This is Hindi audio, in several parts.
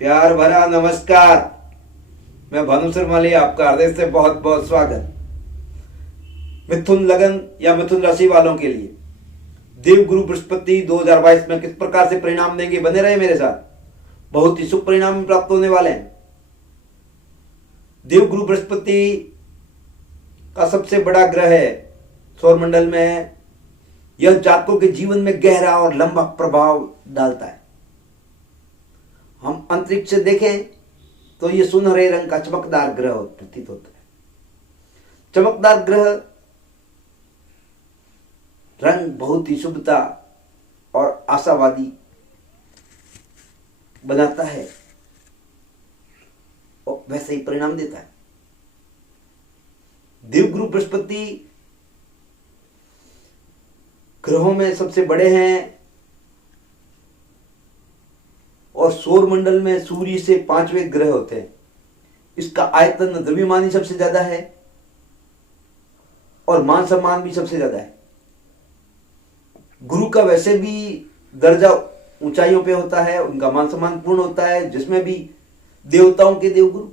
प्यार भरा नमस्कार। मैं भानु शर्माली, आपका हृदय से बहुत बहुत स्वागत। मिथुन लगन या मिथुन राशि वालों के लिए देव गुरु बृहस्पति 2022 में किस प्रकार से परिणाम देंगे, बने रहे मेरे साथ। बहुत ही शुभ परिणाम प्राप्त होने वाले हैं। देव गुरु बृहस्पति का सबसे बड़ा ग्रह है सौरमंडल में। यह जातकों के जीवन में गहरा और लंबा प्रभाव डालता है। हम अंतरिक्ष से देखें तो यह सुनहरे रंग का चमकदार ग्रह प्रतीत होता है। चमकदार ग्रह रंग बहुत ही शुभता और आशावादी बनाता है और वैसे ही परिणाम देता है। देवगुरु बृहस्पति ग्रहों में सबसे बड़े हैं और सौरमंडल में सूर्य से 5वें ग्रह होते हैं। इसका आयतन द्रव्यमान सबसे ज्यादा है और मान सम्मान भी सबसे ज्यादा है। गुरु का वैसे भी दर्जा ऊंचाइयों पे होता है, उनका मान सम्मान पूर्ण होता है, जिसमें भी देवताओं के देवगुरु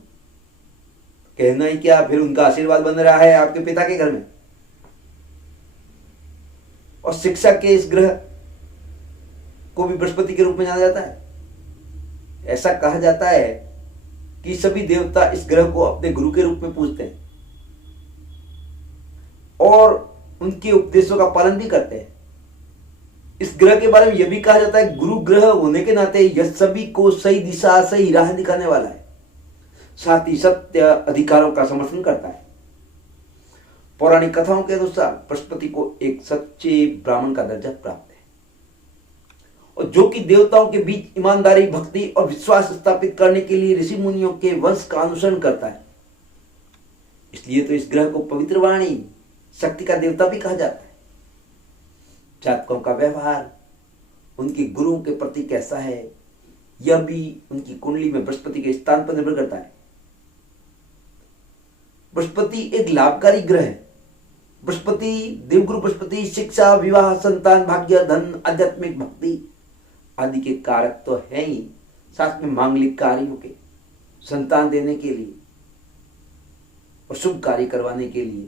कहना ही क्या, फिर उनका आशीर्वाद बन रहा है आपके पिता के घर में। और शिक्षा के इस ग्रह को भी बृहस्पति के रूप में जाना जाता है। ऐसा कहा जाता है कि सभी देवता इस ग्रह को अपने गुरु के रूप में पूजते हैं और उनके उपदेशों का पालन भी करते हैं। इस ग्रह के बारे में यह भी कहा जाता है, गुरु ग्रह होने के नाते यह सभी को सही दिशा, सही राह दिखाने वाला है, साथ ही सत्य अधिकारों का समर्थन करता है। पौराणिक कथाओं के अनुसार बृहस्पति को एक सच्चे ब्राह्मण का दर्जा प्राप्त है और जो कि देवताओं के बीच ईमानदारी, भक्ति और विश्वास स्थापित करने के लिए ऋषि मुनियों के वंश का अनुसरण करता है। इसलिए तो इस ग्रह को पवित्र वाणी, शक्ति का देवता भी कहा जाता है। जातकों का व्यवहार उनके गुरुओं के प्रति कैसा है, यह भी उनकी कुंडली में बृहस्पति के स्थान पर निर्भर करता है। बृहस्पति एक लाभकारी ग्रह है। बृहस्पति, देवगुरु बृहस्पति शिक्षा, विवाह, संतान, भाग्य, धन, आध्यात्मिक भक्ति आदि के कारक तो है ही, साथ में मांगलिक कार्यों के, संतान देने के लिए और शुभ कार्य करवाने के लिए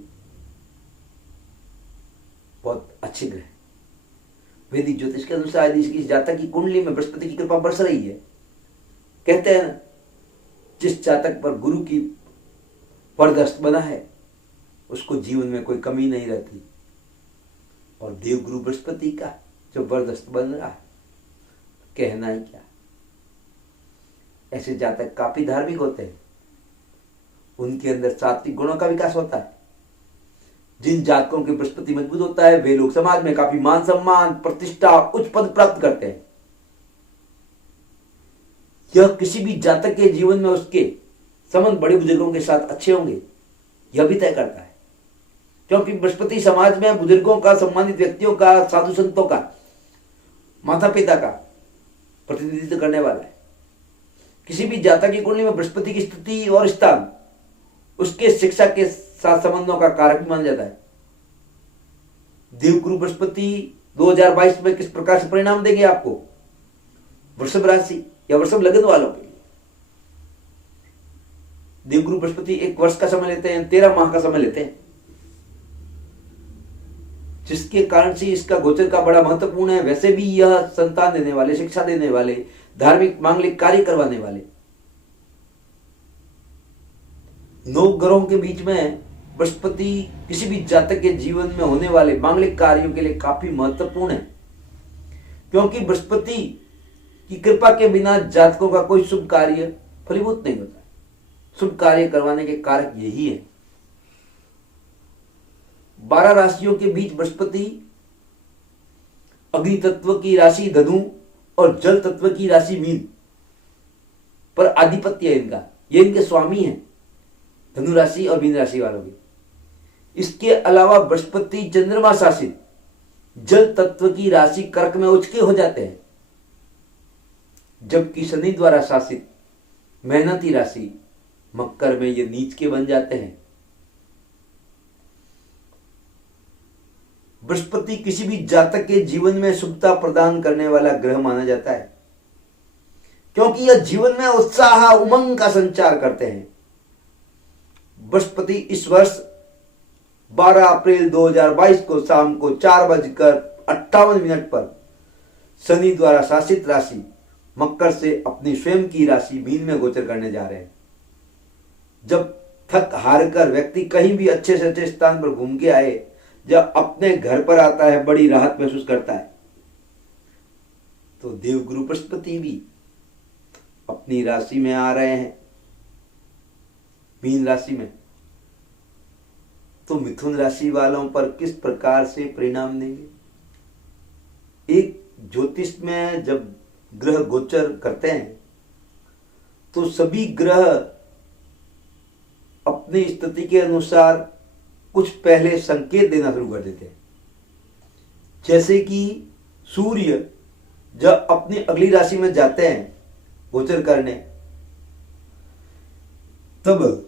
बहुत अच्छे ग्रह। वैदिक ज्योतिष के अनुसार यदि इस जातक की कुंडली में बृहस्पति की कृपा बरस रही है, कहते हैं ना, जिस जातक पर गुरु की वरदस्त बना है उसको जीवन में कोई कमी नहीं रहती। और देवगुरु बृहस्पति का जो वरदस्त बन रहा है, कहना ही क्या। ऐसे जातक काफी धार्मिक होते हैं, उनके अंदर सात्विक गुणों का विकास होता है। जिन जातकों के बृहस्पति मजबूत होता है वे लोग समाज में काफी मान सम्मान, प्रतिष्ठा, उच्च पद प्राप्त करते हैं। यह किसी भी जातक के जीवन में उसके संबंध बड़े बुजुर्गों के साथ अच्छे होंगे, यह भी तय करता है, क्योंकि बृहस्पति समाज में बुजुर्गों का, सम्मानित व्यक्तियों का, साधु संतों का, माता पिता का प्रतिनिधित्व करने वाला है। किसी भी जातक की कुंडली में बृहस्पति की स्थिति और स्थान उसके शिक्षा के साथ संबंधों का कारक भी माना जाता है। देवगुरु बृहस्पति 2022 में किस प्रकार से परिणाम देंगे आपको, वृषभ राशि या वृषभ लगन वालों के लिए। देवगुरु बृहस्पति एक वर्ष का समय लेते हैं, 13 माह का समय लेते हैं, जिसके कारण से इसका गोचर का बड़ा महत्वपूर्ण है। वैसे भी यह संतान देने वाले, शिक्षा देने वाले, धार्मिक मांगलिक कार्य करवाने वाले 9 ग्रहों के बीच में बृहस्पति किसी भी जातक के जीवन में होने वाले मांगलिक कार्यों के लिए काफी महत्वपूर्ण है, क्योंकि बृहस्पति की कृपा के बिना जातकों का कोई शुभ कार्य फलीभूत नहीं होता। शुभ कार्य करवाने के कारक यही है। 12 राशियों के बीच बृहस्पति अग्नि तत्व की राशि धनु और जल तत्व की राशि मीन पर आधिपत्य है इनका, ये इनके स्वामी हैं, धनु राशि और मीन राशि वालों की। इसके अलावा बृहस्पति चंद्रमा शासित जल तत्व की राशि कर्क में उच्च के हो जाते हैं, जबकि शनि द्वारा शासित मेहनती राशि मकर में ये नीच के बन जाते हैं। बृहस्पति किसी भी जातक के जीवन में शुभता प्रदान करने वाला ग्रह माना जाता है, क्योंकि यह जीवन में उत्साह उमंग का संचार करते हैं। बृहस्पति इस वर्ष 12 अप्रैल 2022 को शाम को 4:58 पर शनि द्वारा शासित राशि मकर से अपनी स्वयं की राशि मीन में गोचर करने जा रहे हैं। जब थक हार कर व्यक्ति कहीं भी अच्छे से अच्छे स्थान पर घूम के आए, जब अपने घर पर आता है बड़ी राहत महसूस करता है। तो देवगुरु बृहस्पति भी अपनी राशि में आ रहे हैं, मीन राशि में। तो मिथुन राशि वालों पर किस प्रकार से परिणाम देंगे? एक ज्योतिष में जब ग्रह गोचर करते हैं तो सभी ग्रह अपनी स्थिति के अनुसार कुछ पहले संकेत देना शुरू कर देते हैं। जैसे कि सूर्य जब अपनी अगली राशि में जाते हैं गोचर करने, तब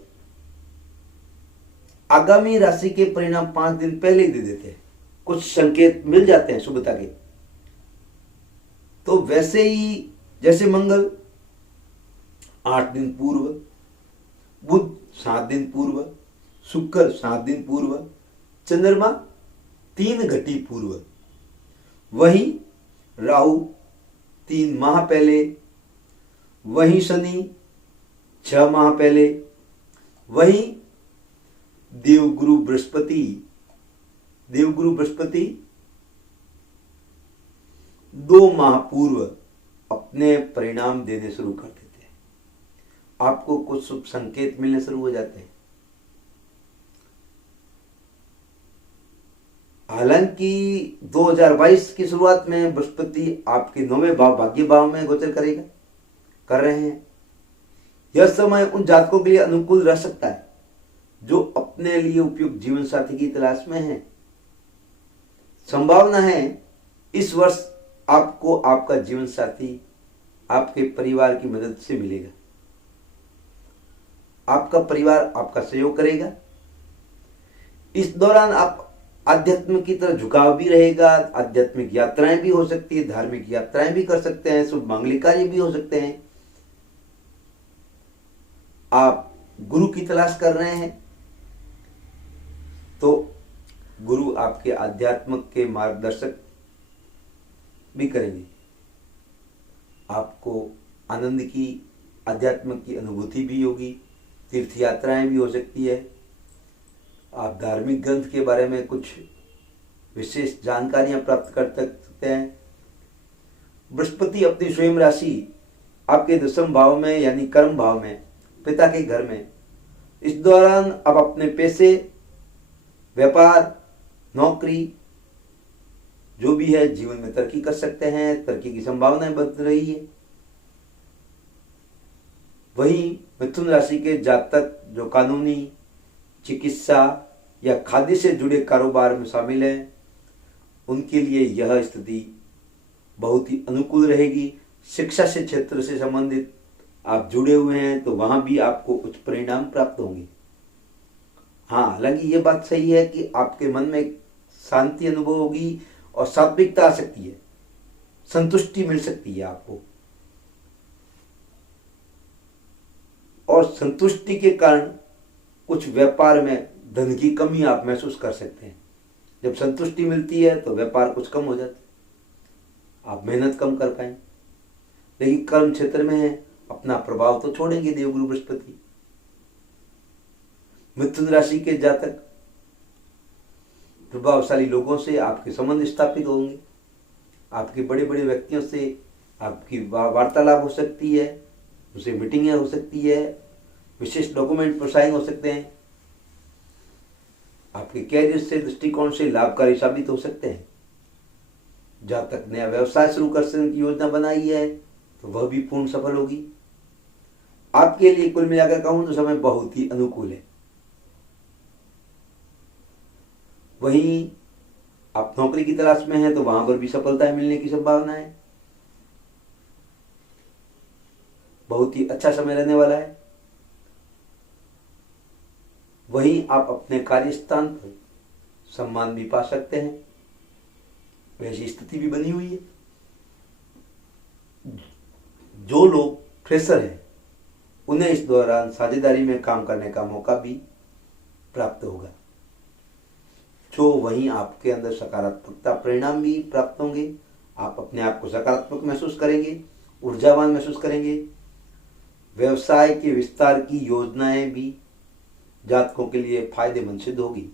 आगामी राशि के परिणाम 5 दिन पहले ही दे देते हैं, कुछ संकेत मिल जाते हैं शुभता के। तो वैसे ही जैसे मंगल 8 दिन पूर्व, बुध 7 दिन पूर्व, शुक्र 7 दिन पूर्व, चंद्रमा 3 घटी पूर्व, वहीं राहु 3 माह पहले, वहीं शनि 6 माह पहले, वहीं देवगुरु बृहस्पति 2 माह पूर्व अपने परिणाम देने शुरू कर देते हैं। आपको कुछ शुभ संकेत मिलने शुरू हो जाते हैं। हालांकि 2022 की शुरुआत में बृहस्पति आपके 9वें भाव भाग्य भाव में गोचर कर रहे हैं। यह समय उन जातकों के लिए अनुकूल रह सकता है जो अपने लिए उपयुक्त जीवन साथी की तलाश में हैं। संभावना है इस वर्ष आपको आपका जीवन साथी आपके परिवार की मदद से मिलेगा। आपका परिवार आपका सहयोग करेगा। इस दौरान आप आध्यात्म की तरफ झुकाव भी रहेगा। आध्यात्मिक यात्राएं भी हो सकती है, धार्मिक यात्राएं भी कर सकते हैं, शुभ मांगलिक कार्य भी हो सकते हैं। आप गुरु की तलाश कर रहे हैं तो गुरु आपके आध्यात्म के मार्गदर्शक भी करेंगे। आपको आनंद की, अध्यात्म की अनुभूति भी होगी। तीर्थ यात्राएं भी हो सकती है। आप धार्मिक ग्रंथ के बारे में कुछ विशेष जानकारियां प्राप्त कर सकते हैं। बृहस्पति अपनी स्वयं राशि आपके 10वें भाव में यानी कर्म भाव में, पिता के घर में, इस दौरान आप अपने पैसे, व्यापार, नौकरी जो भी है जीवन में तरक्की कर सकते हैं। तरक्की की संभावनाएं बन रही है। वहीं मिथुन राशि के जातक जो कानूनी, चिकित्सा या खाद्य से जुड़े कारोबार में शामिल हैं, उनके लिए यह स्थिति बहुत ही अनुकूल रहेगी। शिक्षा से क्षेत्र से संबंधित आप जुड़े हुए हैं तो वहां भी आपको उच्च परिणाम प्राप्त होंगे। हाँ, हालांकि ये बात सही है कि आपके मन में शांति अनुभव होगी और सात्विकता आ सकती है, संतुष्टि मिल सकती है आपको। और संतुष्टि के कारण कुछ व्यापार में धन की कमी आप महसूस कर सकते हैं। जब संतुष्टि मिलती है तो व्यापार कुछ कम हो जाता है, आप मेहनत कम कर पाएंगे। लेकिन कर्म क्षेत्र में है, अपना प्रभाव तो छोड़ेंगे देवगुरु बृहस्पति। मिथुन राशि के जातक प्रभावशाली लोगों से आपके संबंध स्थापित होंगे। आपके बड़े बड़े व्यक्तियों से आपकी वार्तालाप हो सकती है, उनसे मीटिंगें हो सकती है, विशेष डॉक्यूमेंट पर साइन हो सकते हैं। आपके कैरियर से दृष्टिकोण से लाभकारी साबित हो सकते हैं। जातक नया व्यवसाय शुरू करने की योजना बनाई है तो वह भी पूर्ण सफल होगी। आपके लिए कुल मिलाकर कहूं तो समय बहुत ही अनुकूल है। वहीं आप नौकरी की तलाश में हैं तो वहां पर भी सफलताएं मिलने की संभावना है। बहुत ही अच्छा समय रहने वाला है। वहीं आप अपने कार्यस्थान पर सम्मान भी पा सकते हैं, वैसी स्थिति भी बनी हुई है। जो लोग फ्रेशर हैं उन्हें इस दौरान साझेदारी में काम करने का मौका भी प्राप्त होगा। जो वहीं आपके अंदर सकारात्मकता परिणाम भी प्राप्त होंगे। आप अपने आप को सकारात्मक महसूस करेंगे, ऊर्जावान महसूस करेंगे। व्यवसाय के विस्तार की योजनाएं भी जातकों के लिए फायदेमंद सिद्ध होगी।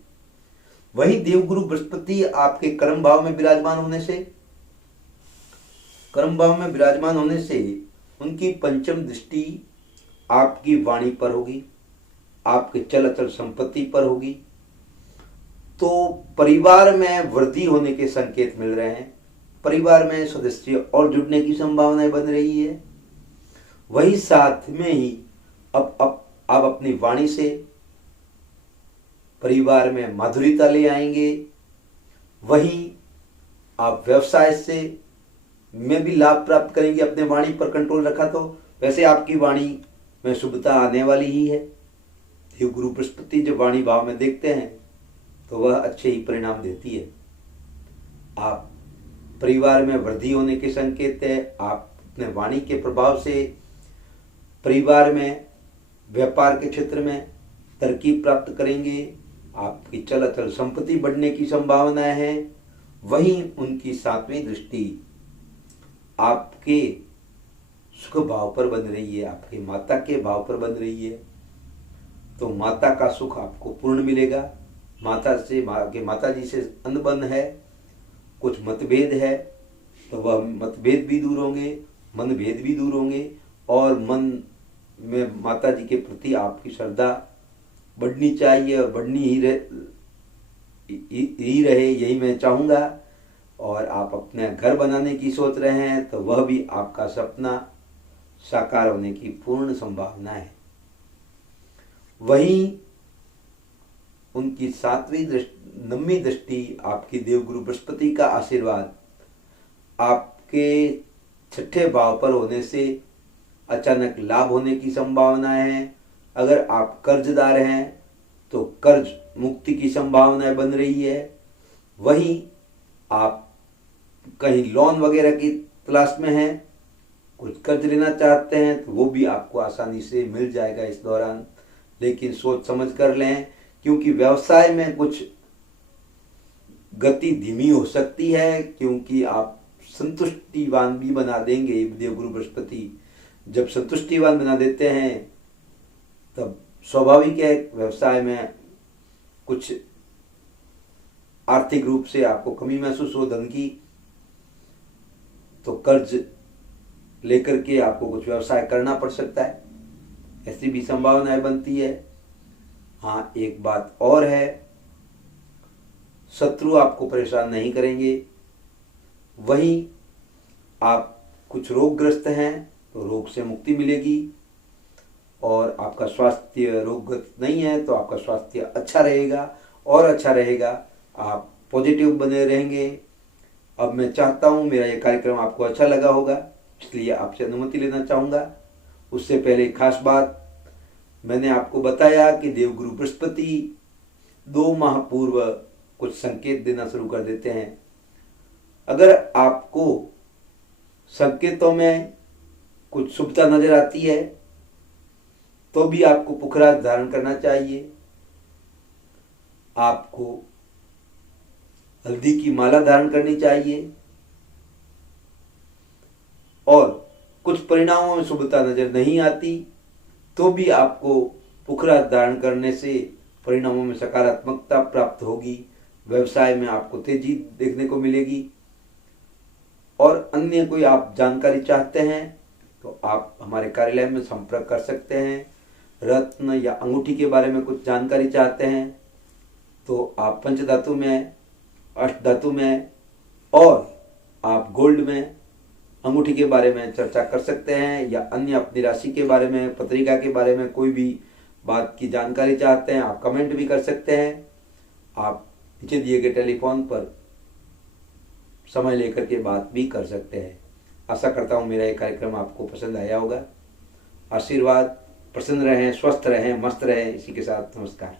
वहीं देवगुरु बृहस्पति आपके कर्म भाव में विराजमान होने से उनकी पंचम दृष्टि आपकी वाणी पर होगी, आपके चल अचल संपत्ति पर होगी। तो परिवार में वृद्धि होने के संकेत मिल रहे हैं। परिवार में सदस्य और जुड़ने की संभावनाएं बन रही है। वही साथ में ही अब आप अपनी वाणी से परिवार में माधुर्यता ले आएंगे। वहीं आप व्यवसाय से में भी लाभ प्राप्त करेंगे। अपने वाणी पर कंट्रोल रखा तो वैसे आपकी वाणी में शुभता आने वाली ही है। देवगुरु बृहस्पति जब वाणी भाव में देखते हैं तो वह अच्छे ही परिणाम देती है। आप परिवार में वृद्धि होने के संकेत है। आप अपने वाणी के प्रभाव से परिवार में व्यापार के क्षेत्र में तरक्की प्राप्त करेंगे। आपकी चल अचल संपत्ति बढ़ने की संभावनाएं हैं। वहीं उनकी 7वीं दृष्टि आपके सुख भाव पर बन रही है, आपकी माता के भाव पर बन रही है। तो माता का सुख आपको पूर्ण मिलेगा। माता जी से अनबन है, कुछ मतभेद है तो वह मतभेद भी दूर होंगे, मनभेद भी दूर होंगे और मन में माता जी के प्रति आपकी श्रद्धा बढ़नी चाहिए और बढ़नी ही रहे, यही मैं चाहूँगा। और आप अपने घर बनाने की सोच रहे हैं तो वह भी आपका सपना साकार होने की पूर्ण संभावना है। वहीं उनकी 9वीं दृष्टि आपकी देवगुरु बृहस्पति का आशीर्वाद आपके 6ठे भाव पर होने से अचानक लाभ होने की संभावनाएं हैं। अगर आप कर्जदार हैं तो कर्ज मुक्ति की संभावनाएं बन रही है। वहीं आप कहीं लोन वगैरह की तलाश में हैं, कुछ कर्ज लेना चाहते हैं तो वो भी आपको आसानी से मिल जाएगा इस दौरान। लेकिन सोच समझ कर लें, क्योंकि व्यवसाय में कुछ गति धीमी हो सकती है, क्योंकि आप संतुष्टिवान भी बना देंगे। देवगुरु बृहस्पति जब संतुष्टिवान बना देते हैं तब स्वाभाविक है व्यवसाय में कुछ आर्थिक रूप से आपको कमी महसूस हो धन की, तो कर्ज लेकर के आपको कुछ व्यवसाय करना पड़ सकता है, ऐसी भी संभावनाएं बनती है। हाँ, एक बात और है, शत्रु आपको परेशान नहीं करेंगे। वहीं आप कुछ रोगग्रस्त हैं तो रोग से मुक्ति मिलेगी और आपका स्वास्थ्य रोगग्रस्त नहीं है तो आपका स्वास्थ्य अच्छा रहेगा और अच्छा रहेगा। आप पॉजिटिव बने रहेंगे। अब मैं चाहता हूँ मेरा ये कार्यक्रम आपको अच्छा लगा होगा, इसलिए आपसे अनुमति लेना चाहूँगा। उससे पहले खास बात, मैंने आपको बताया कि देवगुरु बृहस्पति 2 माह पूर्व कुछ संकेत देना शुरू कर देते हैं। अगर आपको संकेतों में कुछ शुभता नजर आती है तो भी आपको पुखराज धारण करना चाहिए। आपको हल्दी की माला धारण करनी चाहिए और कुछ परिणामों में शुभता नजर नहीं आती तो भी आपको पुखराज धारण करने से परिणामों में सकारात्मकता प्राप्त होगी। व्यवसाय में आपको तेजी देखने को मिलेगी। और अन्य कोई आप जानकारी चाहते हैं तो आप हमारे कार्यालय में संपर्क कर सकते हैं। रत्न या अंगूठी के बारे में कुछ जानकारी चाहते हैं तो आप पंचधातु में, अष्टधातु में और आप गोल्ड में अंगूठी के बारे में चर्चा कर सकते हैं, या अन्य अपनी राशि के बारे में, पत्रिका के बारे में कोई भी बात की जानकारी चाहते हैं आप कमेंट भी कर सकते हैं। आप नीचे दिए गए टेलीफोन पर समय लेकर के बात भी कर सकते हैं। आशा करता हूँ मेरा ये कार्यक्रम आपको पसंद आया होगा। आशीर्वाद, प्रसन्न रहें, स्वस्थ रहें, मस्त रहें। इसी के साथ नमस्कार।